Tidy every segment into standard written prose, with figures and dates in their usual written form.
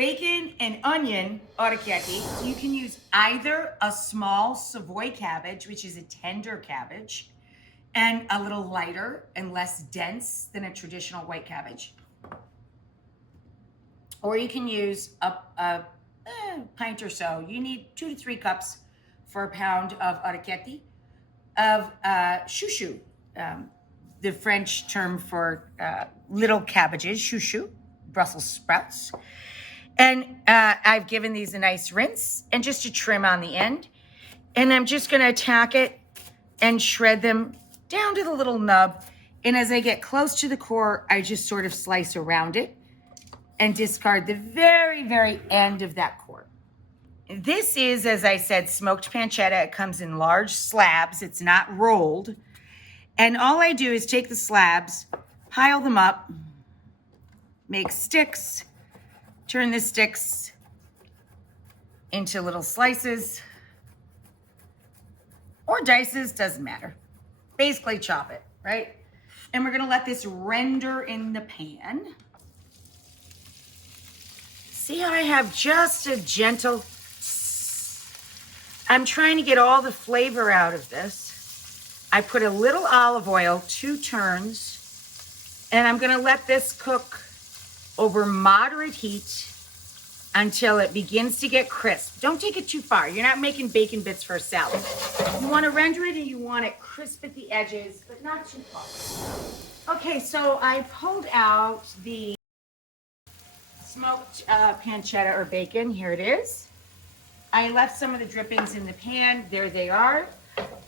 bacon and onion orecchiette. You can use either a small Savoy cabbage, which is a tender cabbage, and a little lighter and less dense than a traditional white cabbage. Or you can use a pint or so. You need 2 to 3 cups for a pound of orecchiette, of chouchou, the French term for little cabbages, chouchou, Brussels sprouts. And I've given these a nice rinse and just a trim on the end. And I'm just gonna attack it and shred them down to the little nub. And as I get close to the core, I just sort of slice around it and discard the very, very end of that core. This is, as I said, smoked pancetta. It comes in large slabs. It's not rolled. And all I do is take the slabs, pile them up, make sticks, turn the sticks into little slices or dices, doesn't matter. Basically chop it, right? And we're gonna let this render in the pan. See how I have just a gentle, I'm trying to get all the flavor out of this. I put a little olive oil, 2 turns, and I'm gonna let this cook over moderate heat until it begins to get crisp. Don't take it too far. You're not making bacon bits for a salad. You wanna render it and you want it crisp at the edges, but not too far. Okay, so I pulled out the smoked pancetta or bacon. Here it is. I left some of the drippings in the pan. There they are.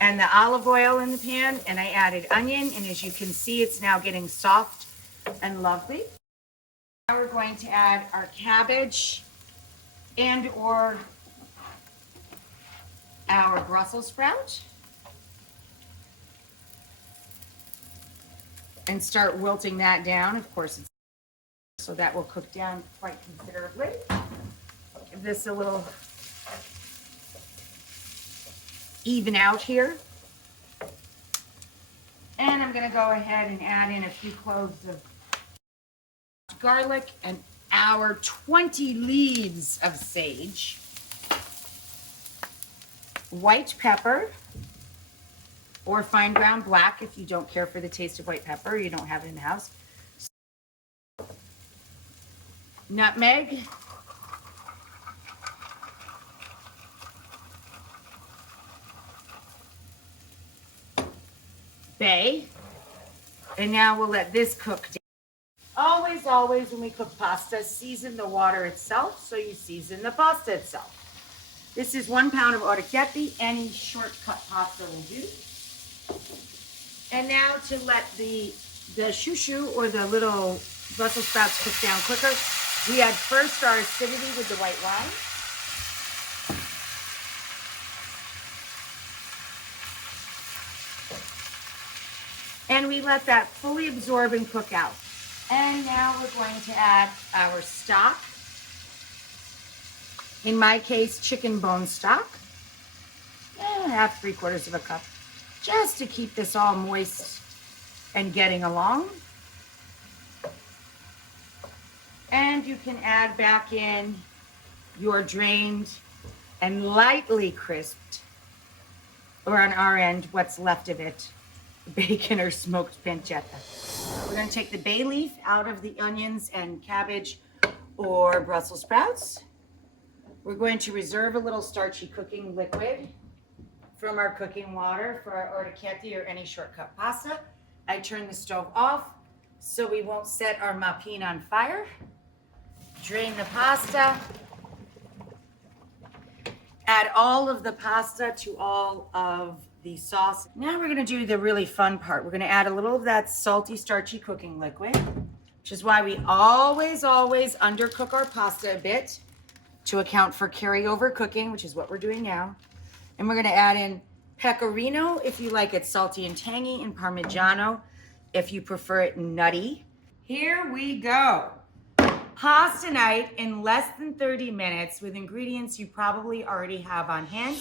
And the olive oil in the pan. And I added onion. And as you can see, it's now getting soft and lovely. Now we're going to add our cabbage and or our Brussels sprout. And start wilting that down. Of course, so that will cook down quite considerably. Give this a little even out here. And I'm gonna go ahead and add in a few cloves of garlic and our 20 leaves of sage, white pepper, or fine ground black if you don't care for the taste of white pepper, you don't have it in the house. Nutmeg, bay, and now we'll let this cook down. Always when we cook pasta, season the water itself so you season the pasta itself. This is 1 pound of orecchiette, any shortcut pasta will do. And now to let the chouchou or the little Brussels sprouts cook down quicker, we add first our acidity with the white wine. And we let that fully absorb and cook out. And now we're going to add our stock. In my case, chicken bone stock. And half, 3/4 of a cup. Just to keep this all moist and getting along. And you can add back in your drained and lightly crisped, or on our end, what's left of it, bacon or smoked pancetta. We're gonna take the bay leaf out of the onions and cabbage or Brussels sprouts. We're going to reserve a little starchy cooking liquid from our cooking water for our orecchiette or any shortcut pasta. I turn the stove off so we won't set our mappine on fire. Drain the pasta. Add all of the pasta to all of the sauce. Now we're gonna do the really fun part. We're gonna add a little of that salty, starchy cooking liquid, which is why we always undercook our pasta a bit to account for carryover cooking, which is what we're doing now. And we're gonna add in pecorino if you like it salty and tangy, and Parmigiano if you prefer it nutty. Here we go. Pasta night in less than 30 minutes with ingredients you probably already have on hand.